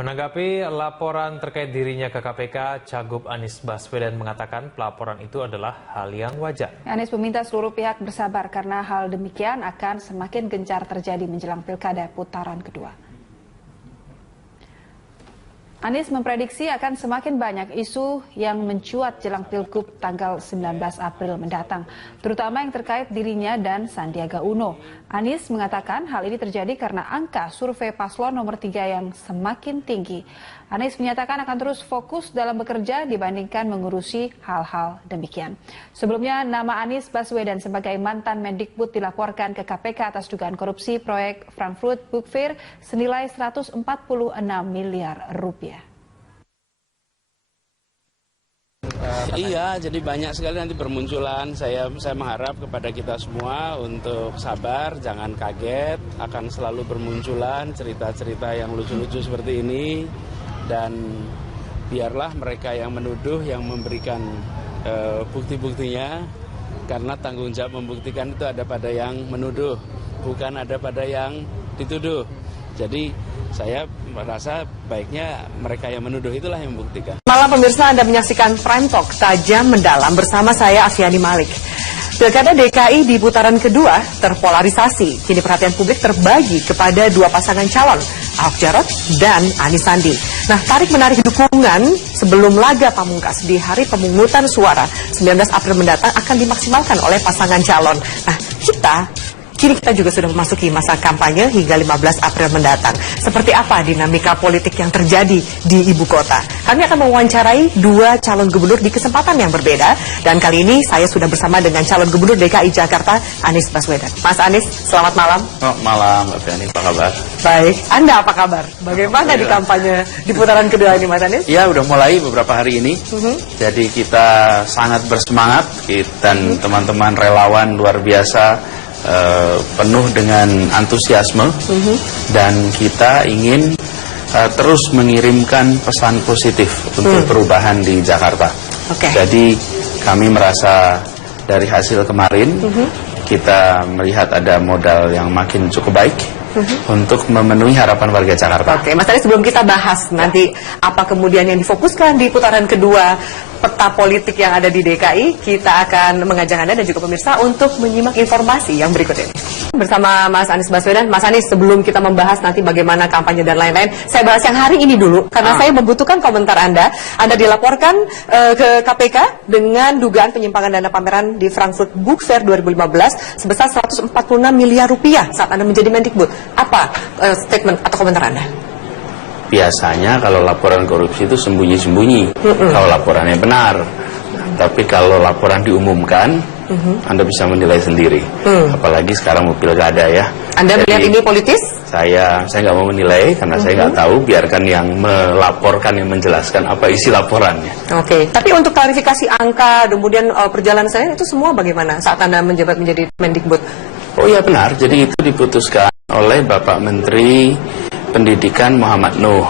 Menanggapi laporan terkait dirinya ke KPK, Cagup Anies Baswedan mengatakan pelaporan itu adalah hal yang wajar. Anies meminta seluruh pihak bersabar karena hal demikian akan semakin gencar terjadi menjelang pilkada putaran kedua. Anies memprediksi akan semakin banyak isu yang mencuat jelang Pilgub tanggal 19 April mendatang, terutama yang terkait dirinya dan Sandiaga Uno. Anies mengatakan hal ini terjadi karena angka survei paslon nomor 3 yang semakin tinggi. Anies menyatakan akan terus fokus dalam bekerja dibandingkan mengurusi hal-hal demikian. Sebelumnya, nama Anies Baswedan sebagai mantan Mendikbud dilaporkan ke KPK atas dugaan korupsi proyek Frankfurt Book Fair senilai 146 miliar rupiah. Iya, jadi banyak sekali nanti bermunculan. Saya mengharap kepada kita semua untuk sabar, jangan kaget. Akan selalu bermunculan cerita-cerita yang lucu-lucu seperti ini. Dan biarlah mereka yang menuduh, yang memberikan bukti-buktinya. Karena tanggung jawab membuktikan itu ada pada yang menuduh, bukan ada pada yang dituduh. Jadi saya merasa baiknya mereka yang menuduh itulah yang membuktikan. Malam pemirsa, Anda menyaksikan Prime Talk Tajam Mendalam bersama saya Afiani Malik. Pilkada DKI di putaran kedua terpolarisasi. Kini perhatian publik terbagi kepada dua pasangan calon, Ahok Jarot dan Anies Sandi. Nah, tarik-menarik dukungan sebelum laga pamungkas di hari pemungutan suara 19 April mendatang akan dimaksimalkan oleh pasangan calon. Nah, Kini kita juga sudah memasuki masa kampanye hingga 15 April mendatang. Seperti apa dinamika politik yang terjadi di ibu kota? Kami akan mewawancarai dua calon gubernur di kesempatan yang berbeda. Dan kali ini saya sudah bersama dengan calon gubernur DKI Jakarta, Anies Baswedan. Mas Anies, selamat malam. Selamat malam, Afiani, apa kabar? Baik, Anda apa kabar? Bagaimana di kampanye di putaran kedua ini, Mas Anies? Ya, udah mulai beberapa hari ini. Jadi kita sangat bersemangat dan teman-teman relawan luar biasa. Penuh dengan antusiasme dan kita ingin terus mengirimkan pesan positif untuk perubahan di Jakarta. Jadi kami merasa dari hasil kemarin kita melihat ada modal yang makin cukup baik untuk memenuhi harapan warga Jakarta. Oke, Mas Anies, sebelum kita bahas nanti apa kemudian yang difokuskan di putaran kedua peta politik yang ada di DKI, kita akan mengajak Anda dan juga pemirsa untuk menyimak informasi yang berikut ini. Bersama Mas Anies Baswedan. Mas Anies, sebelum kita membahas nanti bagaimana kampanye dan lain-lain, saya bahas yang hari ini dulu, karena saya membutuhkan komentar Anda. Anda dilaporkan ke KPK dengan dugaan penyimpangan dana pameran di Frankfurt Book Fair 2015 sebesar 146 miliar rupiah saat Anda menjadi Mendikbud. Apa statement atau komentar Anda? Biasanya kalau laporan korupsi itu sembunyi-sembunyi, kalau laporannya benar. Tapi kalau laporan diumumkan, Anda bisa menilai sendiri. Apalagi sekarang mau pilkada ya. Anda melihat ini politis? Saya nggak mau menilai karena saya nggak tahu. Biarkan yang melaporkan, yang menjelaskan apa isi laporannya. Oke, tapi untuk klarifikasi angka, kemudian perjalanan saya itu semua bagaimana saat Anda menjabat menjadi Mendikbud? Oh iya benar, jadi itu diputuskan oleh Bapak Menteri Pendidikan Muhammad Nuh.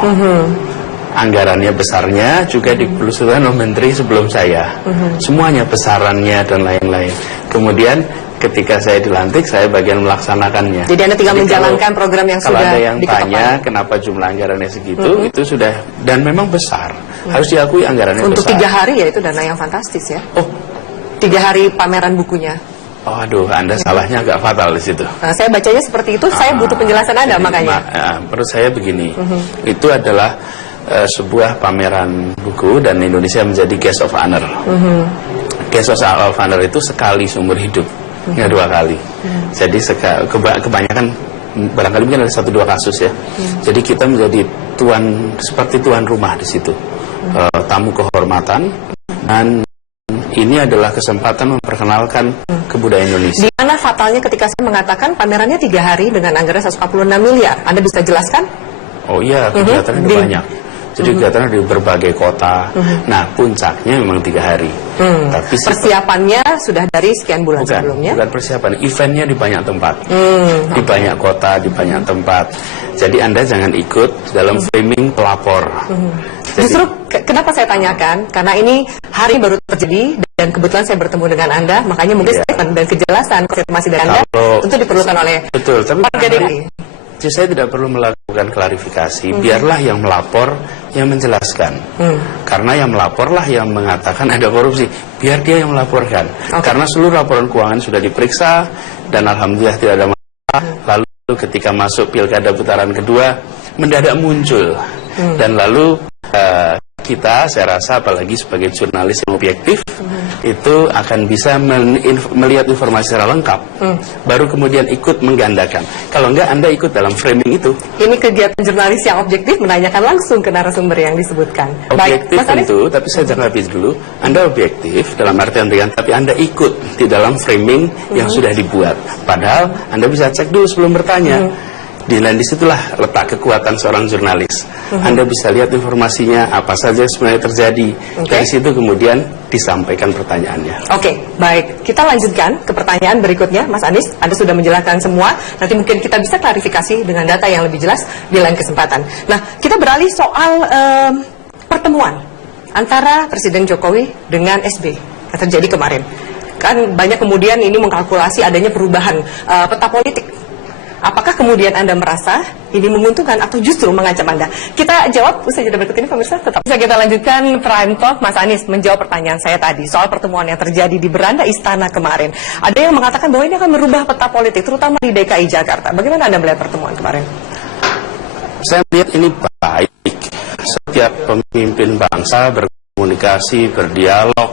Anggarannya besarnya juga diputuskan oleh Menteri sebelum saya. Semuanya besarannya dan lain-lain. Kemudian ketika saya dilantik, saya bagian melaksanakannya. Jadi Anda tinggal menjalankan program yang sudah diketok. Kalau ada yang tanya kenapa jumlah anggarannya segitu, itu sudah, dan memang besar. Harus diakui anggarannya untuk besar. Untuk 3 hari ya, itu dana yang fantastis ya. Oh, 3 hari pameran bukunya. Oh, aduh, Anda salahnya agak fatal di situ. Nah, saya bacanya seperti itu, saya butuh penjelasan Anda makanya. Menurut saya begini, itu adalah sebuah pameran buku dan Indonesia menjadi guest of honor. Guest of honor itu sekali seumur hidup, nggak 2 kali. Jadi kebanyakan barangkali mungkin ada 1-2 kasus ya. Jadi kita menjadi seperti tuan rumah di situ, tamu kehormatan, dan ini adalah kesempatan memperkenalkan kebudayaan Indonesia. Di mana fatalnya ketika saya mengatakan pamerannya 3 hari dengan anggaran 146 miliar? Anda bisa jelaskan? Oh iya, kegiatannya banyak. Jadi kegiatannya di berbagai kota. Nah, puncaknya memang 3 hari. Tapi persiapannya sudah dari sekian bulan sebelumnya? Bukan persiapan, eventnya di banyak tempat. Di banyak kota, di banyak tempat. Jadi Anda jangan ikut dalam framing pelapor. Justru kenapa saya tanyakan, karena ini hari baru terjadi dan kebetulan saya bertemu dengan Anda, makanya mungkin statement dan kejelasan konfirmasi dari Anda tentu diperlukan oleh betul, tapi warga DKI. Jadi saya tidak perlu melakukan klarifikasi, biarlah yang melapor yang menjelaskan. Karena yang melaporlah yang mengatakan ada korupsi, biar dia yang melaporkan. Karena seluruh laporan keuangan sudah diperiksa dan alhamdulillah tidak ada masalah. Lalu ketika masuk pilkada putaran kedua mendadak muncul dan lalu kita, saya rasa apalagi sebagai jurnalis yang objektif, itu akan bisa melihat informasi secara lengkap, baru kemudian ikut menggandakan. Kalau enggak, Anda ikut dalam framing itu. Ini kegiatan jurnalis yang objektif, menanyakan langsung ke narasumber yang disebutkan. Objektif tentu, tapi saya jangan habis dulu. Anda objektif dalam artian dengan, tapi Anda ikut di dalam framing yang sudah dibuat. Padahal Anda bisa cek dulu sebelum bertanya. Dan disitulah letak kekuatan seorang jurnalis. Anda bisa lihat informasinya, apa saja sebenarnya terjadi. Dari situ kemudian disampaikan pertanyaannya. Oke, baik. Kita lanjutkan ke pertanyaan berikutnya, Mas Anies. Anda sudah menjelaskan semua. Nanti mungkin kita bisa klarifikasi dengan data yang lebih jelas di lain kesempatan. Nah, kita beralih soal pertemuan antara Presiden Jokowi dengan SBY yang terjadi kemarin. Kan banyak kemudian ini mengkalkulasi adanya perubahan peta politik. Apakah kemudian Anda merasa ini menguntungkan atau justru mengancam Anda? Kita jawab usai jeda berikut ini, pemirsa. Tetap bisa kita lanjutkan Prime Talk. Mas Anies menjawab pertanyaan saya tadi soal pertemuan yang terjadi di beranda Istana kemarin. Ada yang mengatakan bahwa ini akan merubah peta politik, terutama di DKI Jakarta. Bagaimana Anda melihat pertemuan kemarin? Saya melihat ini baik. Setiap pemimpin bangsa berkomunikasi, berdialog,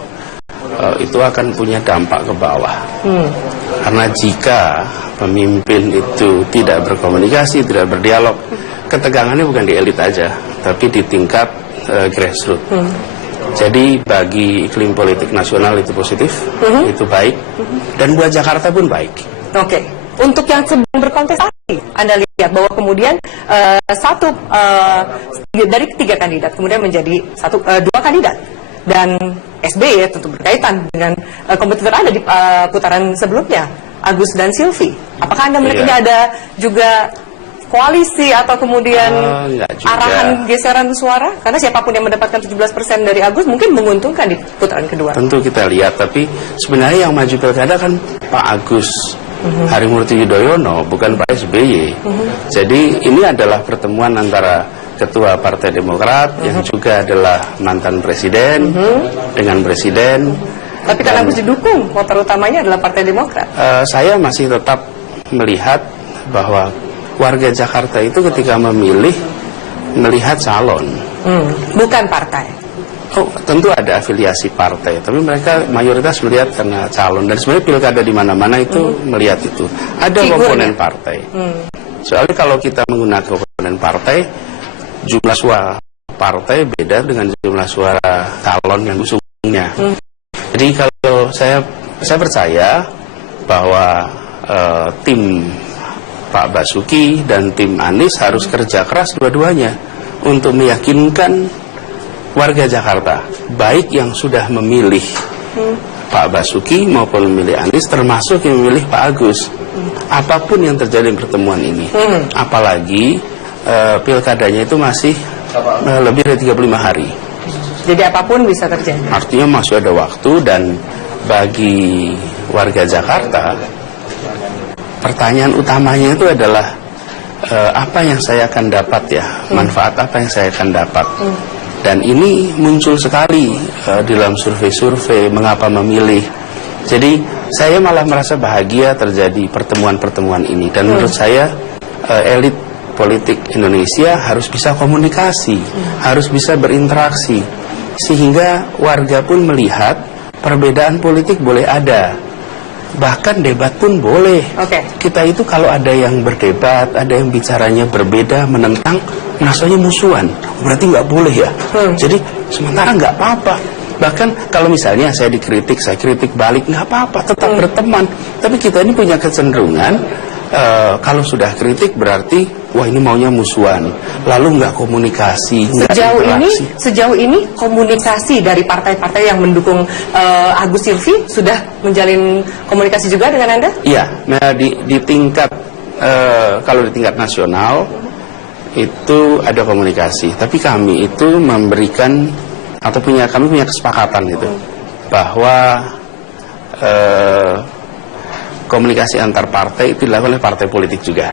itu akan punya dampak ke bawah. Karena jika pemimpin itu tidak berkomunikasi, tidak berdialog, ketegangannya bukan di elit aja, tapi di tingkat grassroots. Jadi bagi iklim politik nasional itu positif, itu baik, dan buat Jakarta pun baik. Oke. Untuk yang sedang berkontestasi, Anda lihat bahwa kemudian dari 3 kandidat kemudian menjadi 2 kandidat. Dan SBY tentu berkaitan dengan kompetitor Anda di putaran sebelumnya, Agus dan Silvi. Apakah Anda melihat ini ada juga koalisi atau kemudian arahan geseran suara? Karena siapapun yang mendapatkan 17% dari Agus mungkin menguntungkan di putaran kedua. Tentu kita lihat, tapi sebenarnya yang maju pilkada kan Pak Agus Harimurti Yudhoyono, bukan Pak SBY. Jadi ini adalah pertemuan antara Ketua Partai Demokrat yang juga adalah mantan presiden dengan presiden. Tapi karena Agus didukung, voter utamanya adalah Partai Demokrat. Saya masih tetap melihat bahwa warga Jakarta itu ketika memilih, melihat calon. Bukan partai. Oh, tentu ada afiliasi partai, tapi mereka mayoritas melihat karena calon. Dan sebenarnya pilkada di mana-mana itu melihat itu. Ada komponen partai. Soalnya kalau kita menggunakan komponen partai, jumlah suara partai beda dengan jumlah suara calon yang usungnya. Jadi kalau saya percaya bahwa tim Pak Basuki dan tim Anies harus kerja keras dua-duanya untuk meyakinkan warga Jakarta, baik yang sudah memilih Pak Basuki maupun memilih Anies, termasuk yang memilih Pak Agus. Apapun yang terjadi di pertemuan ini, apalagi pilkadanya itu masih lebih dari 35 hari. Jadi apapun bisa terjadi. Artinya masih ada waktu, dan bagi warga Jakarta, pertanyaan utamanya itu adalah apa yang saya akan dapat ya, manfaat apa yang saya akan dapat. Dan ini muncul sekali dalam survei-survei mengapa memilih. Jadi saya malah merasa bahagia terjadi pertemuan-pertemuan ini. Dan menurut saya elit politik Indonesia harus bisa komunikasi, harus bisa berinteraksi, sehingga warga pun melihat perbedaan politik boleh ada, bahkan debat pun boleh. Kita itu kalau ada yang berdebat, ada yang bicaranya berbeda, menentang, maksudnya musuhan, berarti nggak boleh ya. Jadi sementara nggak apa-apa. Bahkan kalau misalnya saya dikritik, saya kritik balik, nggak apa-apa, tetap berteman. Tapi kita ini punya kecenderungan, kalau sudah kritik berarti wah ini maunya musuhan, lalu nggak komunikasi, nggak interaksi. Sejauh ini komunikasi dari partai-partai yang mendukung Agus Silvi sudah menjalin komunikasi juga dengan Anda? Iya, nah di tingkat kalau di tingkat nasional itu ada komunikasi, tapi kami itu memberikan atau kami punya kesepakatan gitu bahwa komunikasi antar partai itu dilakukan oleh partai politik juga.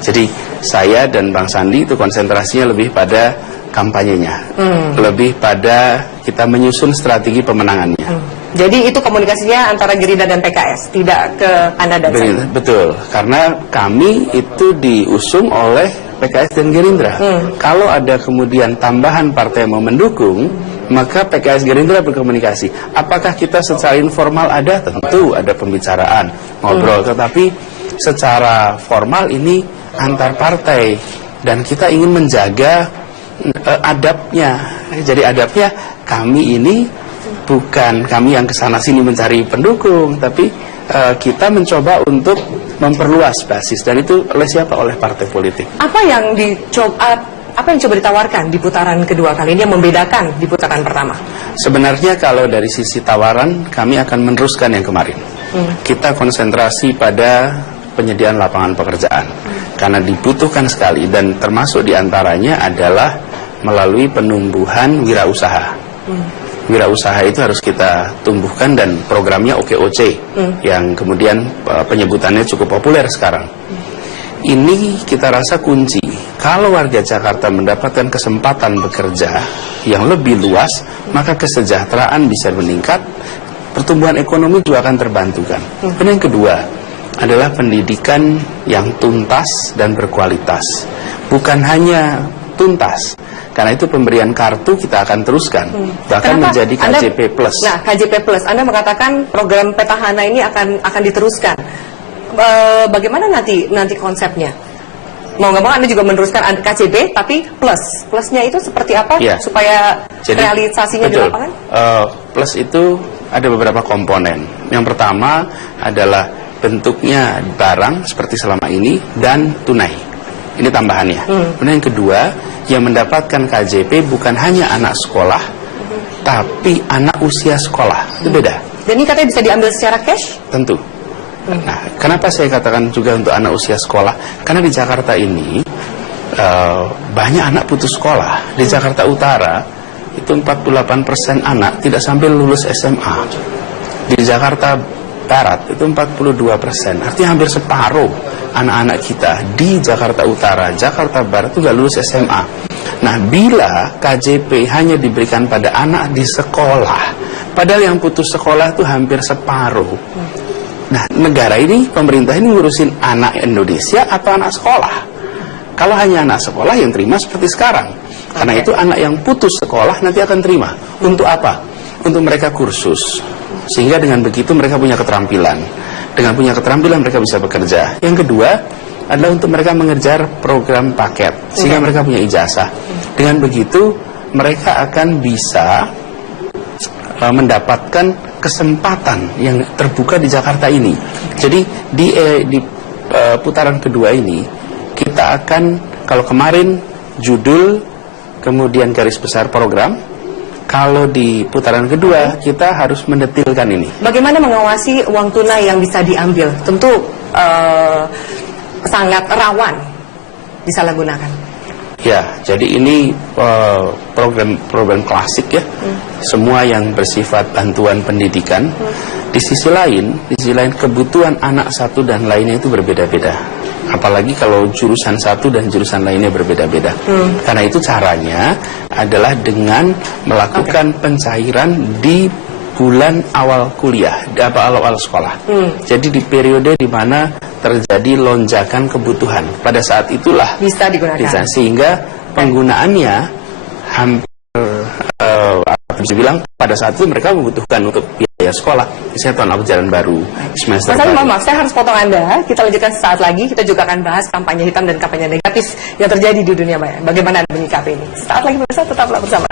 Jadi saya dan Bang Sandi itu konsentrasinya lebih pada kampanyenya, lebih pada kita menyusun strategi pemenangannya. Jadi itu komunikasinya antara Gerindra dan PKS, tidak ke Anda dan saya? Betul, karena kami itu diusung oleh PKS dan Gerindra. Kalau ada kemudian tambahan partai yang mau mendukung, maka PKS Gerindra berkomunikasi. Apakah kita secara informal ada? Tentu ada pembicaraan, ngobrol. Tetapi secara formal ini antar partai. Dan kita ingin menjaga adabnya. Jadi adabnya kami ini bukan kami yang kesana sini mencari pendukung, tapi kita mencoba untuk memperluas basis. Dan itu oleh siapa? Oleh partai politik. Apa yang coba ditawarkan di putaran kedua kali ini yang membedakan di putaran pertama? Sebenarnya kalau dari sisi tawaran, kami akan meneruskan yang kemarin. Kita konsentrasi pada penyediaan lapangan pekerjaan. Karena dibutuhkan sekali, dan termasuk diantaranya adalah melalui penumbuhan wirausaha. Wirausaha itu harus kita tumbuhkan, dan programnya OKOC yang kemudian penyebutannya cukup populer sekarang. Ini kita rasa kunci. Kalau warga Jakarta mendapatkan kesempatan bekerja yang lebih luas, maka kesejahteraan bisa meningkat, pertumbuhan ekonomi juga akan terbantukan. Dan yang kedua adalah pendidikan yang tuntas dan berkualitas. Bukan hanya tuntas, karena itu pemberian kartu kita akan teruskan, bahkan menjadi KJP Plus. Nah, KJP Plus, Anda mengatakan program petahana ini akan diteruskan. Bagaimana nanti konsepnya? Mau nggak mau Anda juga meneruskan KJP, tapi plusnya itu seperti apa supaya realisasinya di lapangan? Plus itu ada beberapa komponen. Yang pertama adalah bentuknya barang seperti selama ini dan tunai. Ini tambahannya. Kemudian yang kedua, yang mendapatkan KJP bukan hanya anak sekolah, tapi anak usia sekolah. Itu beda. Dan ini katanya bisa diambil secara cash? Tentu. Nah, kenapa saya katakan juga untuk anak usia sekolah? Karena di Jakarta ini banyak anak putus sekolah. Di Jakarta Utara itu 48% anak tidak sampai lulus SMA. Di Jakarta Barat itu 42%. Artinya hampir separuh anak-anak kita di Jakarta Utara, Jakarta Barat itu nggak lulus SMA. Nah, bila KJP hanya diberikan pada anak di sekolah, padahal yang putus sekolah itu hampir separuh. Nah, negara ini, pemerintah ini ngurusin anak Indonesia atau anak sekolah? Kalau hanya anak sekolah yang terima seperti sekarang. Karena itu anak yang putus sekolah nanti akan terima. Untuk apa? Untuk mereka kursus. Sehingga dengan begitu mereka punya keterampilan. Dengan punya keterampilan mereka bisa bekerja. Yang kedua adalah untuk mereka mengejar program paket. Sehingga mereka punya ijazah. Dengan begitu mereka akan bisa mendapatkan kesempatan yang terbuka di Jakarta ini. Jadi di putaran kedua ini kita akan, kalau kemarin judul kemudian garis besar program, kalau di putaran kedua kita harus mendetilkan ini. Bagaimana mengawasi uang tunai yang bisa diambil? Tentu sangat rawan disalahgunakan. Ya, jadi ini program klasik ya. Semua yang bersifat bantuan pendidikan. Di sisi lain kebutuhan anak satu dan lainnya itu berbeda-beda. Apalagi kalau jurusan satu dan jurusan lainnya berbeda-beda. Karena itu caranya adalah dengan melakukan pencairan di bulan awal kuliah, awal sekolah. Jadi di periode di mana terjadi lonjakan kebutuhan, pada saat itulah bisa digunakan. Sehingga penggunaannya hampir bisa bilang pada saat itu mereka membutuhkan untuk biaya sekolah. Misalnya tahun ajaran baru, semester baru. Maaf, saya harus potong Anda. Kita lanjutkan saat lagi. Kita juga akan bahas kampanye hitam dan kampanye negatif yang terjadi di dunia maya. Bagaimana Anda menyikapi ini? Saat lagi pemirsa, tetaplah bersama.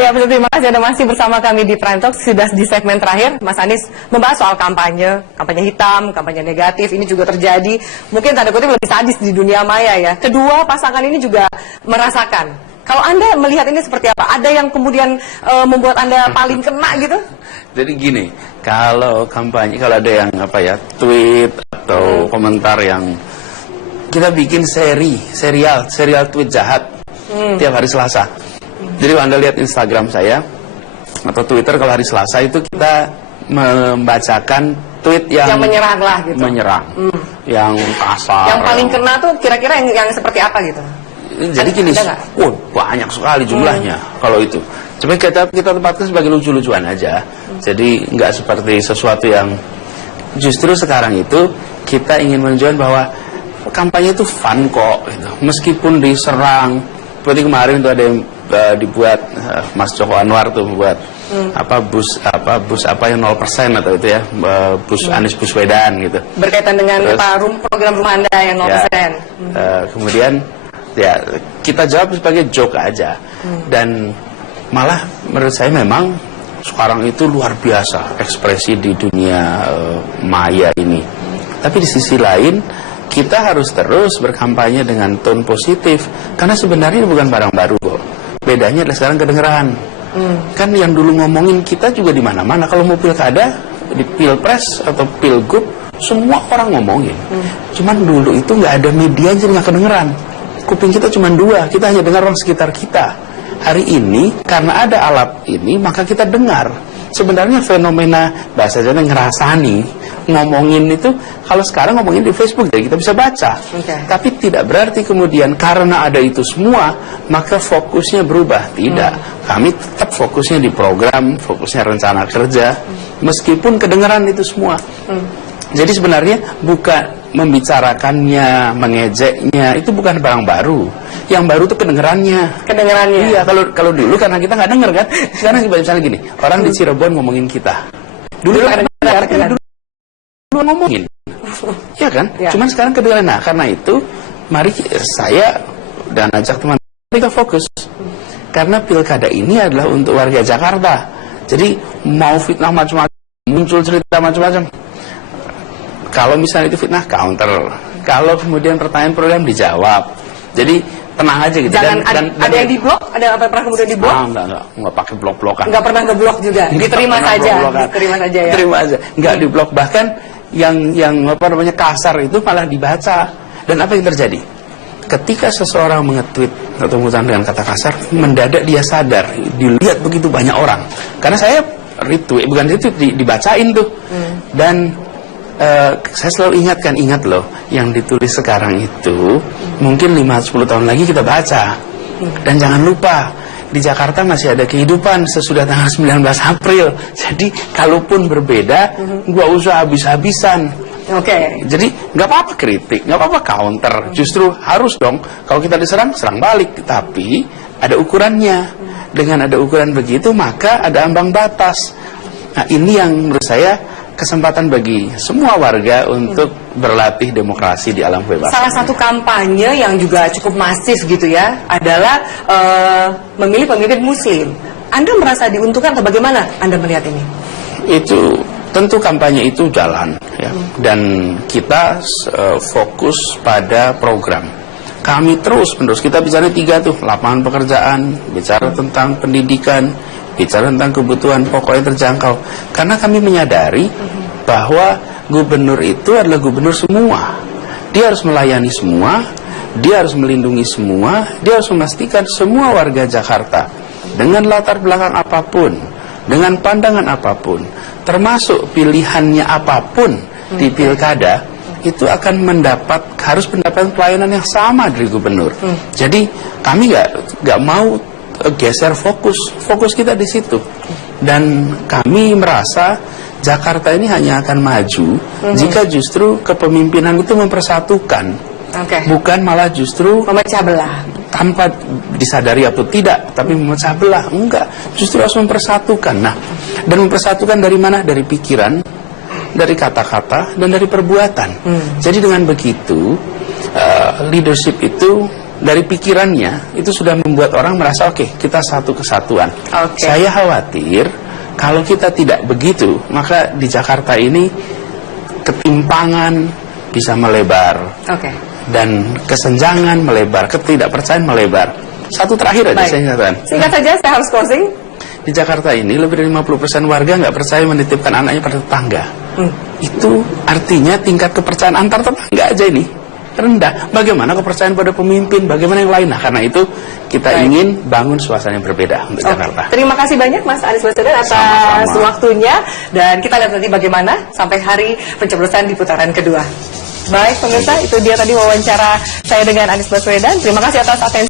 Ya, terima kasih Anda masih bersama kami di Prime Talk. Sudah di segmen terakhir, Mas Anies membahas soal kampanye hitam, kampanye negatif. Ini juga terjadi, mungkin tanda kutip lebih sadis di dunia maya ya. Kedua pasangan ini juga merasakan. Kalau Anda melihat ini seperti apa? Ada yang kemudian membuat Anda paling kena gitu? Jadi gini, kalau kampanye, kalau ada yang tweet atau komentar yang kita bikin serial tweet jahat tiap hari Selasa. Jadi kalau Anda lihat Instagram saya atau Twitter, kalau hari Selasa itu kita membacakan tweet yang menyerang lah gitu. Menyerang. Yang kasar. Yang paling kena tuh kira-kira yang seperti apa gitu? Jadi gini, banyak sekali jumlahnya kalau itu. Cuma kita tempatkan sebagai lucu-lucuan aja. Jadi nggak seperti sesuatu yang justru sekarang itu kita ingin menunjukkan bahwa kampanye itu fun kok gitu. Meskipun diserang seperti kemarin tuh ada yang dibuat Mas Joko Anwar tuh buat bus yang 0% atau itu ya, bus Anies Baswedan gitu. Berkaitan dengan program rumah Anda yang 0%. Ya, kemudian ya kita jawab sebagai joke aja. Dan malah menurut saya memang sekarang itu luar biasa ekspresi di dunia maya ini. Tapi di sisi lain kita harus terus berkampanye dengan tone positif, karena sebenarnya bukan barang baru kok. Bedanya adalah sekarang kedengeran. Kan yang dulu ngomongin kita juga di mana-mana. Kalau mau pilkada, di pilpres atau pilgub, semua orang ngomongin. Cuman dulu itu nggak ada media, jadi nggak kedengeran. Kuping kita cuma 2, kita hanya dengar orang sekitar kita. Hari ini karena ada alat ini, maka kita dengar. Sebenarnya fenomena bahasa Jawa ngerasani, ngomongin itu, kalau sekarang ngomongin di Facebook jadi kita bisa baca. Tapi tidak berarti kemudian karena ada itu semua maka fokusnya berubah. Tidak, kami tetap fokusnya di program, fokusnya rencana kerja, meskipun kedengaran itu semua. Jadi sebenarnya bukan membicarakannya, mengejeknya, itu bukan barang baru. Yang baru itu kedengerannya. Iya, kalau dulu karena kita nggak denger kan. Sekarang misalnya gini, orang di Cirebon ngomongin kita. Dulu ngomongin. Iya kan? Ya. Cuman sekarang kedengeran. Nah, karena itu mari saya dan ajak teman kita fokus. Karena pilkada ini adalah untuk warga Jakarta. Jadi mau fitnah macam-macam, muncul cerita macam-macam. Kalau misalnya itu fitnah, counter. Kalau kemudian pertanyaan program dijawab. Jadi tenang aja gitu. Jangan ada yang diblok, ada apa pernah kemudian diblok? Enggak pakai blok-blokan. Enggak pernah ngeblok juga. Diterima saja ya. Diterima aja. Enggak diblok, bahkan yang kasar itu malah dibaca. Dan apa yang terjadi? Ketika seseorang mengetweet atau menggunakan dengan kata kasar, mendadak dia sadar, dilihat begitu banyak orang. Karena saya retweet, bukan retweet, dibacain tuh. Dan saya selalu ingat loh, yang ditulis sekarang itu mungkin 5-10 tahun lagi kita baca. Dan jangan lupa, di Jakarta masih ada kehidupan sesudah tanggal 19 April. Jadi kalaupun berbeda, gak usah habis-habisan. Jadi nggak apa-apa kritik, nggak apa-apa counter. Justru harus dong, kalau kita diserang, serang balik. Tapi ada ukurannya. Dengan ada ukuran begitu, maka ada ambang batas. Nah, ini yang menurut saya kesempatan bagi semua warga untuk berlatih demokrasi di alam kebebasan. Salah satu kampanye yang juga cukup masif gitu ya adalah memilih pemimpin Muslim. Anda merasa diuntungkan atau bagaimana Anda melihat ini? Itu tentu kampanye itu jalan ya, dan kita fokus pada program. Kami terus-menerus kita bicara 3 tuh, lapangan pekerjaan, bicara tentang pendidikan, bicara tentang kebutuhan pokok yang terjangkau. Karena kami menyadari bahwa gubernur itu adalah gubernur semua. Dia harus melayani semua, dia harus melindungi semua, dia harus memastikan semua warga Jakarta dengan latar belakang apapun, dengan pandangan apapun, termasuk pilihannya apapun di pilkada, itu akan harus mendapatkan pelayanan yang sama dari gubernur. Jadi kami nggak mau geser fokus kita di situ. Dan kami merasa Jakarta ini hanya akan maju jika justru kepemimpinan itu mempersatukan, bukan malah justru memecah belah. Tanpa disadari atau tidak, tapi memecah belah. Enggak, justru harus mempersatukan. Nah, dan mempersatukan dari mana? Dari pikiran, dari kata-kata, dan dari perbuatan. Jadi dengan begitu, leadership itu dari pikirannya itu sudah membuat orang merasa oke, kita satu kesatuan. Saya khawatir kalau kita tidak begitu, maka di Jakarta ini ketimpangan bisa melebar. Dan kesenjangan melebar, ketidakpercayaan melebar. Satu terakhir aja saya nyatakan. Singkat saja, saya harus closing. Di Jakarta ini lebih dari 50% warga nggak percaya menitipkan anaknya pada tetangga. Itu artinya tingkat kepercayaan antar tetangga aja ini rendah. Bagaimana kepercayaan pada pemimpin, bagaimana yang lain. Nah, karena itu kita ingin bangun suasana yang berbeda untuk Jakarta. Terima kasih banyak Mas Anies Baswedan atas waktunya, dan kita lihat nanti bagaimana sampai hari pencoblosan di putaran kedua. Baik pemirsa, itu dia tadi wawancara saya dengan Anies Baswedan. Terima kasih atas atensi.